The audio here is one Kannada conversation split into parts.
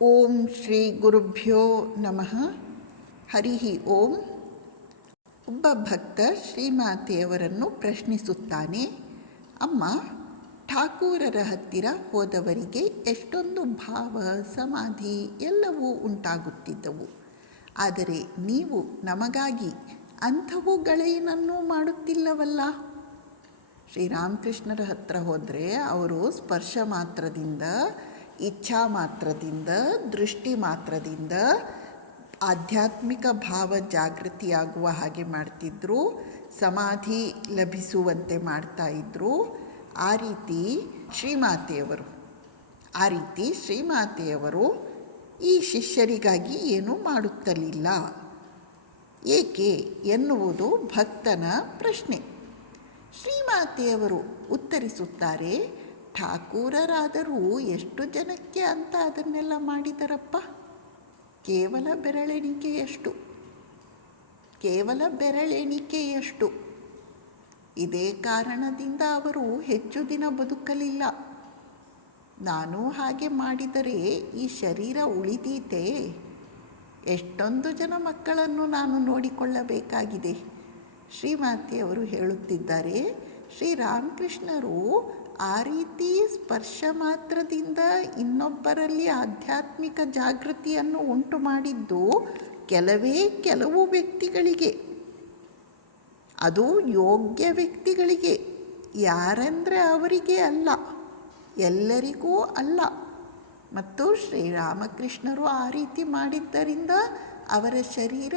ಓಂ ಶ್ರೀ ಗುರುಭ್ಯೋ ನಮಃ. ಹರಿ ಓಂ. ಒಬ್ಬ ಭಕ್ತ ಶ್ರೀಮಾತೆಯವರನ್ನು ಪ್ರಶ್ನಿಸುತ್ತಾನೆ, ಅಮ್ಮ, ಠಾಕೂರರ ಹತ್ತಿರ ಹೋದವರಿಗೆ ಎಷ್ಟೊಂದು ಭಾವ ಸಮಾಧಿ ಎಲ್ಲವೂ ಉಂಟಾಗುತ್ತಿದ್ದವು. ಆದರೆ ನೀವು ನಮಗಾಗಿ ಅಂಥವುಗಳೇನನ್ನೂ ಮಾಡುತ್ತಿಲ್ಲವಲ್ಲ. ಶ್ರೀರಾಮಕೃಷ್ಣರ ಹತ್ರ ಹೋದರೆ ಅವರು ಸ್ಪರ್ಶ ಮಾತ್ರದಿಂದ, ಇಚ್ಛಾ ಮಾತ್ರದಿಂದ, ದೃಷ್ಟಿ ಮಾತ್ರದಿಂದ ಆಧ್ಯಾತ್ಮಿಕ ಭಾವ ಜಾಗೃತಿಯಾಗುವ ಹಾಗೆ ಮಾಡ್ತಿದ್ರು, ಸಮಾಧಿ ಲಭಿಸುವಂತೆ ಮಾಡ್ತಾಯಿದ್ರು. ಆ ರೀತಿ ಶ್ರೀಮಾತೆಯವರು ಈ ಶಿಷ್ಯರಿಗಾಗಿ ಏನೂ ಮಾಡುತ್ತಲಿಲ್ಲ. ಏಕೆ ಎನ್ನುವುದು ಭಕ್ತನ ಪ್ರಶ್ನೆ. ಶ್ರೀಮಾತೆಯವರು ಉತ್ತರಿಸುತ್ತಾರೆ, ಠಾಕೂರರಾದರೂ ಎಷ್ಟು ಜನಕ್ಕೆ ಅಂತ ಅದನ್ನೆಲ್ಲ ಮಾಡಿದರಪ್ಪ? ಕೇವಲ ಬೆರಳೆಣಿಕೆಯಷ್ಟು. ಇದೇ ಕಾರಣದಿಂದ ಅವರು ಹೆಚ್ಚು ದಿನ ಬದುಕಲಿಲ್ಲ. ನಾನು ಹಾಗೆ ಮಾಡಿದರೆ ಈ ಶರೀರ ಉಳಿದೀತೆ? ಎಷ್ಟೊಂದು ಜನ ಮಕ್ಕಳನ್ನು ನಾನು ನೋಡಿಕೊಳ್ಳಬೇಕಾಗಿದೆ. ಶ್ರೀಮಾತೆಯವರು ಹೇಳುತ್ತಿದ್ದಾರೆ, ಶ್ರೀರಾಮಕೃಷ್ಣರು ಆ ರೀತಿ ಸ್ಪರ್ಶ ಮಾತ್ರದಿಂದ ಇನ್ನೊಬ್ಬರಲ್ಲಿ ಆಧ್ಯಾತ್ಮಿಕ ಜಾಗೃತಿಯನ್ನು ಉಂಟು ಮಾಡಿದ್ದು ಕೆಲವು ವ್ಯಕ್ತಿಗಳಿಗೆ, ಅದು ಯೋಗ್ಯ ವ್ಯಕ್ತಿಗಳಿಗೆ. ಯಾರೆಂದರೆ ಅವರಿಗೆ ಅಲ್ಲ, ಎಲ್ಲರಿಗೂ ಅಲ್ಲ. ಮತ್ತು ಶ್ರೀರಾಮಕೃಷ್ಣರು ಆ ರೀತಿ ಮಾಡಿದ್ದರಿಂದ ಅವರ ಶರೀರ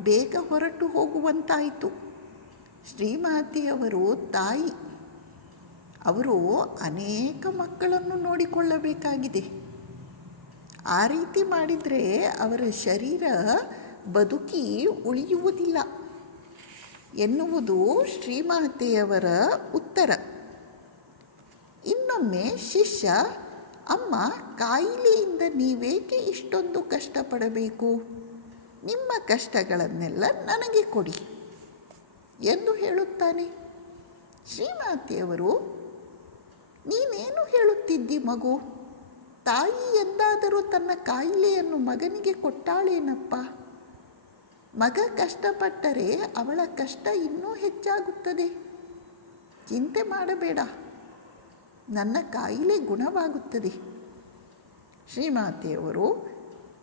ಬೇಗ ಹೊರಟು ಹೋಗುವಂತಾಯಿತು. ಶ್ರೀಮಾತೆಯವರು ತಾಯಿ, ಅವರು ಅನೇಕ ಮಕ್ಕಳನ್ನು ನೋಡಿಕೊಳ್ಳಬೇಕಾಗಿದೆ. ಆ ರೀತಿ ಮಾಡಿದರೆ ಅವರ ಶರೀರ ಬದುಕಿ ಉಳಿಯುವುದಿಲ್ಲ ಎನ್ನುವುದು ಶ್ರೀಮಾತೆಯವರ ಉತ್ತರ. ಇನ್ನೊಮ್ಮೆ ಶಿಷ್ಯ, ಅಮ್ಮ, ಕಾಯಿಲೆಯಿಂದ ನೀವೇಕೆ ಇಷ್ಟೊಂದು ಕಷ್ಟಪಡಬೇಕು? ನಿಮ್ಮ ಕಷ್ಟಗಳನ್ನೆಲ್ಲ ನನಗೆ ಕೊಡಿ ಎಂದು ಹೇಳುತ್ತಾನೆ. ಶ್ರೀಮಾತೆಯವರು, ನೀನೇನು ಹೇಳುತ್ತಿದ್ದಿ ಮಗು? ತಾಯಿ ಎಂದಾದರೂ ತನ್ನ ಕಾಯಿಲೆಯನ್ನು ಮಗನಿಗೆ ಕೊಟ್ಟಾಳೇನಪ್ಪ? ಮಗ ಕಷ್ಟಪಟ್ಟರೆ ಅವಳ ಕಷ್ಟ ಇನ್ನೂ ಹೆಚ್ಚಾಗುತ್ತದೆ. ಚಿಂತೆ ಮಾಡಬೇಡ, ನನ್ನ ಕಾಯಿಲೆ ಗುಣವಾಗುತ್ತದೆ. ಶ್ರೀಮಾತೆಯವರು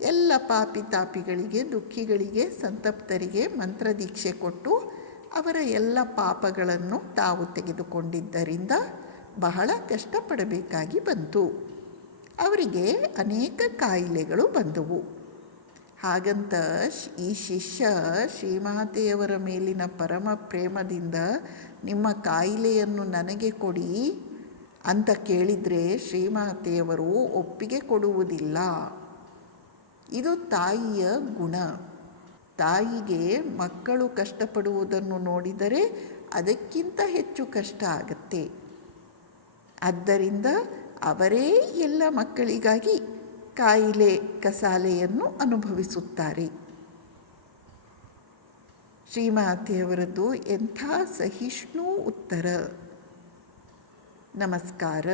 ಎಲ್ಲ ಪಾಪಿತಾಪಿಗಳಿಗೆ, ದುಃಖಿಗಳಿಗೆ, ಸಂತಪ್ತರಿಗೆ ಮಂತ್ರದೀಕ್ಷೆ ಕೊಟ್ಟು ಅವರ ಎಲ್ಲ ಪಾಪಗಳನ್ನು ತಾವು ತೆಗೆದುಕೊಂಡಿದ್ದರಿಂದ ಬಹಳ ಕಷ್ಟಪಡಬೇಕಾಗಿ ಬಂತು. ಅವರಿಗೆ ಅನೇಕ ಕಾಯಿಲೆಗಳು ಬಂದವು. ಹಾಗಂತ ಈ ಶಿಷ್ಯ ಶ್ರೀಮಾತೆಯವರ ಮೇಲಿನ ಪರಮ ಪ್ರೇಮದಿಂದ ನಿಮ್ಮ ಕಾಯಿಲೆಯನ್ನು ನನಗೆ ಕೊಡಿ ಅಂತ ಕೇಳಿದರೆ ಶ್ರೀಮಾತೆಯವರು ಒಪ್ಪಿಗೆ ಕೊಡುವುದಿಲ್ಲ. ಇದು ತಾಯಿಯ ಗುಣ. ತಾಯಿಗೆ ಮಕ್ಕಳು ಕಷ್ಟಪಡುವುದನ್ನು ನೋಡಿದರೆ ಅದಕ್ಕಿಂತ ಹೆಚ್ಚು ಕಷ್ಟ ಆಗತ್ತೆ. ಆದ್ದರಿಂದ ಅವರೇ ಎಲ್ಲ ಮಕ್ಕಳಿಗಾಗಿ ಕಾಯಿಲೆ ಕಸಾಲೆಯನ್ನು ಅನುಭವಿಸುತ್ತಾರೆ. ಶ್ರೀಮಾತೆಯವರದ್ದು ಎಂಥ ಸಹಿಷ್ಣು ಉತ್ತರ. ನಮಸ್ಕಾರ.